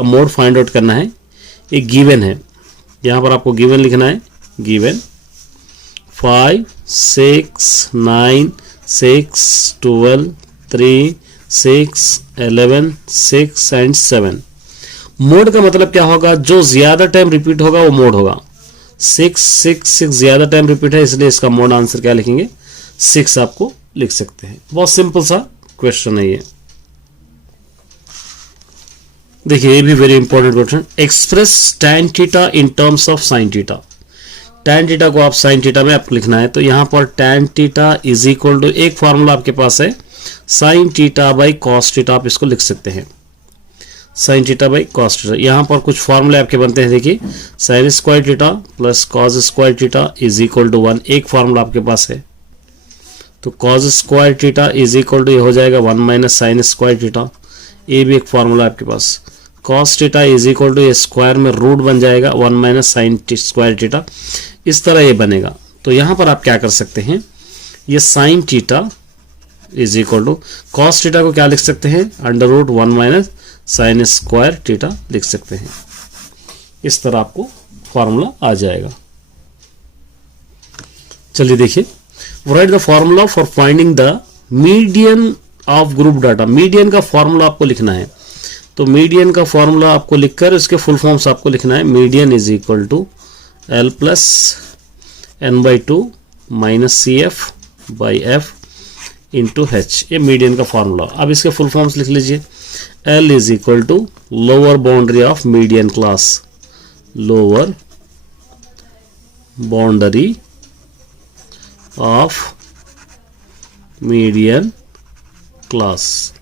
का mode find out करना है। एक गिवन है, यहाँ पर आपको गिवन लिखना है, गिवन 5 6 9 6 12 3 6 11 6 एंड 7। मोड का मतलब क्या होगा, जो ज्यादा टाइम रिपीट होगा वो मोड होगा। 6 6 6 ज्यादा टाइम रिपीट है, इसलिए इसका मोड आंसर क्या लिखेंगे, 6 आपको लिख सकते हैं। बहुत सिंपल सा क्वेश्चन है ये। देखिए ये भी very important question. Express tan theta in terms of sin theta. tan theta को आप sin थीटा में आपको लिखना है, तो यहां पर tan theta is equal to, एक फॉर्मूला आपके पास है sin theta by cos theta, आप इसको लिख सकते हैं sin theta by cos theta. यहां पर कुछ फॉर्मूले आपके बनते हैं, देखिए sin square theta plus cos square theta is equal to 1, एक फॉर्मूला आपके पास है। तो cos square theta is equal to ये हो जाएगा 1 माइनस साइन स्क्वायर थीटा, ये भी एक फॉर्मूला आपके पास। cos theta is equal to ये स्क्वायर में रूट बन जाएगा 1 माइनस साइन स्क्वायर थीटा, इस तरह ये बनेगा। तो यहाँ पर आप क्या कर सकते हैं, ये sine theta is equal to cos theta को क्या लिख सकते हैं, under root 1 minus sine square theta लिख सकते हैं। इस तरह आपको फॉर्मूला आ जाएगा। चलिए देखिए, right the formula for finding the median of group data. Median का फॉर्मूला आपको लिखना है, तो मीडियन का फॉर्मूला आपको लिखकर इसके फुल फॉर्म्स आपको लिखना है। Median is equal to L plus n/2 minus CF by F into H, ये मीडियन का फॉर्मूला। अब इसके फुल फॉर्म्स लिख लीजिए। L is equal to lower boundary of median class, lower boundary of median class.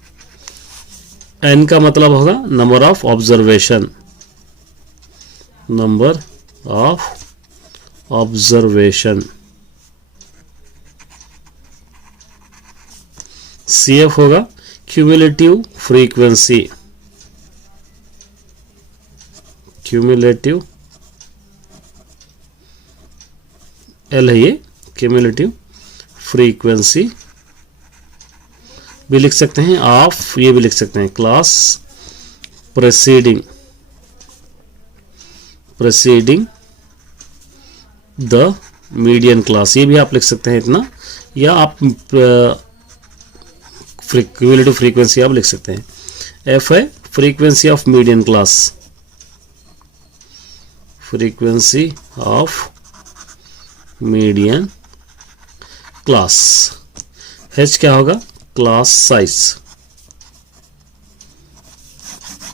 n का मतलब होगा number of observation, number of observation. CF होगा क्यूमुलेटिव फ्रीक्वेंसी, क्यूमुलेटिव L है ये, क्यूमुलेटिव फ्रीक्वेंसी भी लिख सकते हैं, ऑफ ये भी लिख सकते हैं, क्लास प्रेसीडिंग द मीडियन क्लास, ये भी आप लिख सकते हैं इतना, या आप क्यूमुलेटिव फ्रीक्वेंसी आप लिख सकते हैं। F है frequency of median class, frequency of median class. H क्या होगा, क्लास साइज।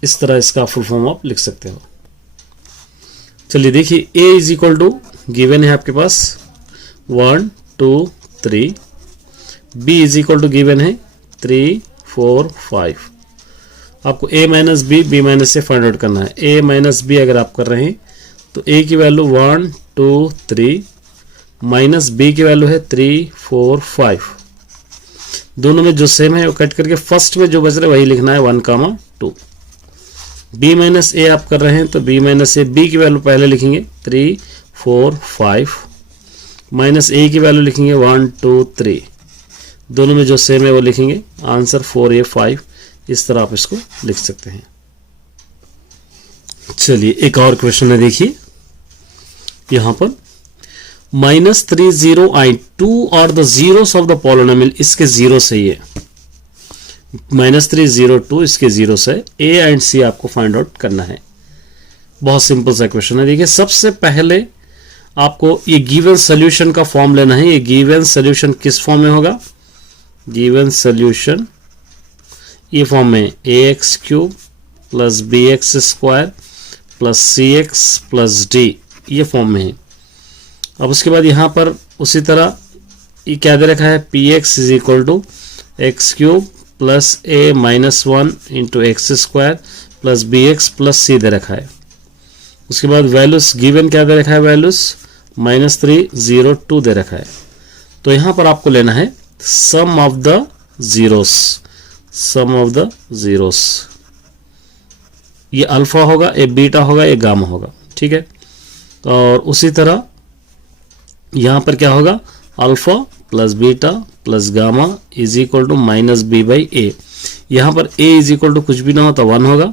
इस तरह इसका फुल फॉर्म आप लिख सकते हो। चलिए देखिए, A is equal to given है आपके पास 1 2 3, B is equal to given है 3 4 5। आपको A minus B, B minus से फाइंड आउट करना है। A माइनस बी अगर आप कर रहे हैं तो A की वैल्यू 1 2 3 माइनस B की वैल्यू है 3 4 5। दोनों में जो सेम है वो कट करके फर्स्ट में जो बच रहा है वही लिखना है 1 2। B माइनस ए आप कर रहे हैं तो B माइनस ए, B की वैल्यू पहले लिखेंगे 3 4 5 माइनस A की वैल्यू लिखेंगे 1 2 3। दोनों में जो सेम है वो लिखेंगे, आंसर 4A 5। इस तरह आप इसको लिख सकते हैं। चलिए एक और क्वेश्चन है, देखिए यहां पर -3 0 I 2 और the zeros of the polynomial, इसके जीरो से ही है। -3 0 2 इसके जीरो से A एंड C आपको फाइंड आउट करना है। बहुत सिंपल सा क्वेश्चन है। देखिए सबसे पहले आपको ये गिवन सोल्यूशन का फॉर्म लेना है। ये गिवन सोल्यूशन किस फॉर्म में होगा, गिवन सोल्यूशन ये फॉर्म में ax³ plus bx² plus cx plus d, ये फॉर्म में है। अब उसके बाद यहाँ पर उसी तरह ये क्या दे रखा है, px is equal to x³ plus a minus 1 into x² plus bx plus c दे रखा है। उसके बाद वैल्यूज गिवन क्या दे रखा है, वैल्यूज -3 0 2 दे रखा है। तो यहाँ पर आपको लेना है sum of the zeros, sum of the zeros. ये अल्फा होगा, ये बीटा होगा, ये गामा होगा, ठीक है। और उसी तरह यहाँ पर क्या होगा, alpha plus beta plus gamma is equal to -b/a। यहाँ पर a इज इक्वल टू कुछ भी ना हो तो 1 होगा,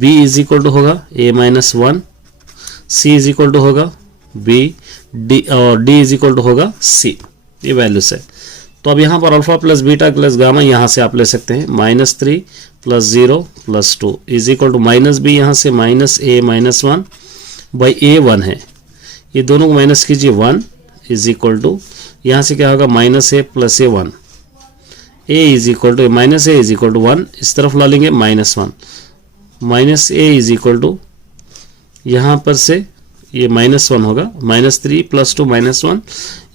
b इज इक्वल टू होगा a minus 1, c is equal to होगा b, d और d इज इक्वल टू होगा c। ये वैल्यूज है। तो अब यहाँ पर alpha plus beta plus gamma यहाँ से आप ले सकते हैं -3 plus 0 plus 2 is equal to minus B, यहाँ से minus a minus 1 by a 1 है, ये दोनों को माइनस कीजिए 1 इज इक्वल टू यहाँ से क्या होगा -a plus a1, a is equal to minus a is equal to 1, इस तरफ ला लेंगे -1 minus a is equal to यहाँ पर से ये -1 होगा, -3 प्लस 2 -1,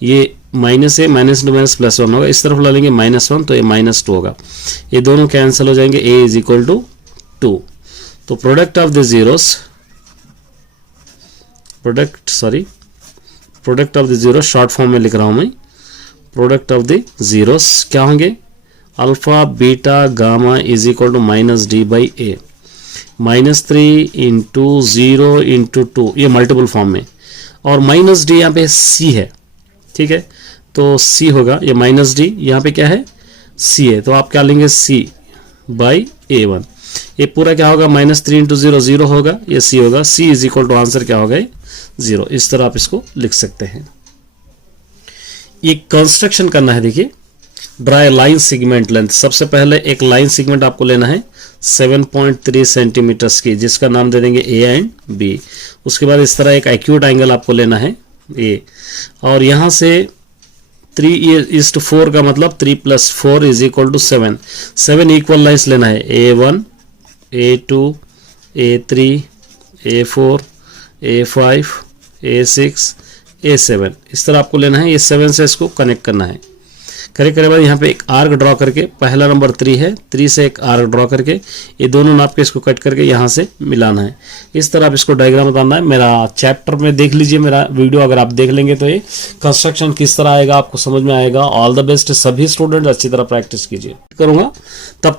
ये minus a minus 2 minus plus 1 होगा, इस तरफ ला लेंगे -1 तो ये -2 होगा, ये दोनों कैंसिल हो जाएंगे, a इज इक्वल टू 2। तो product of the zeros, product of the zero short form में लिख रहा हूं मैं, प्रोडक्ट ऑफ द जीरोस क्या होंगे, alpha beta gamma is equal to -d by a, -3 into 0 into 2, ये मल्टीपल फॉर्म में, और -d यहाँ पे c है, ठीक है, तो c होगा, ये -d यहाँ पे क्या है c है, तो आप क्या लेंगे c बाई a1, ये पूरा क्या होगा -3 इंटू 0 0 होगा, ये c होगा, c is equal to answer क्या होगा 0। इस तरह आप इसको लिख सकते हैं। ये कंस्ट्रक्शन करना है, देखिए ड्रा लाइन सेगमेंट लेंथ। सबसे पहले एक लाइन सेगमेंट आपको लेना है 7.3 सेंटीमीटर्स की, जिसका नाम दे देंगे ए एंड बी। उसके बाद इस तरह एक एक्यूट एंगल आपको लेना है ए, और यहाँ से 3:4 का मतलब 3 + 4 is equal to 7, 7 equal lines लेना है, A1 A2 A3 A4 A5 A6 A7, इस तरह आपको लेना है। ये 7 से इसको कनेक्ट करना है। कनेक्ट करने के बाद यहाँ पे एक आर्क ड्रॉ करके, पहला नंबर 3 है, 3 से एक आर्क ड्रॉ करके ये दोनों नाप के इसको कट करके यहाँ से मिलाना है। इस तरह आप इसको डायग्राम बताना है। मेरा चैप्टर में देख लीजिए, मेरा वीडियो अगर आप देख लेंगे तो ये कंस्ट्रक्शन किस तरह आएगा आपको समझ में आएगा। ऑल द बेस्ट सभी स्टूडेंट, अच्छी तरह प्रैक्टिस कीजिए। करूँगा तब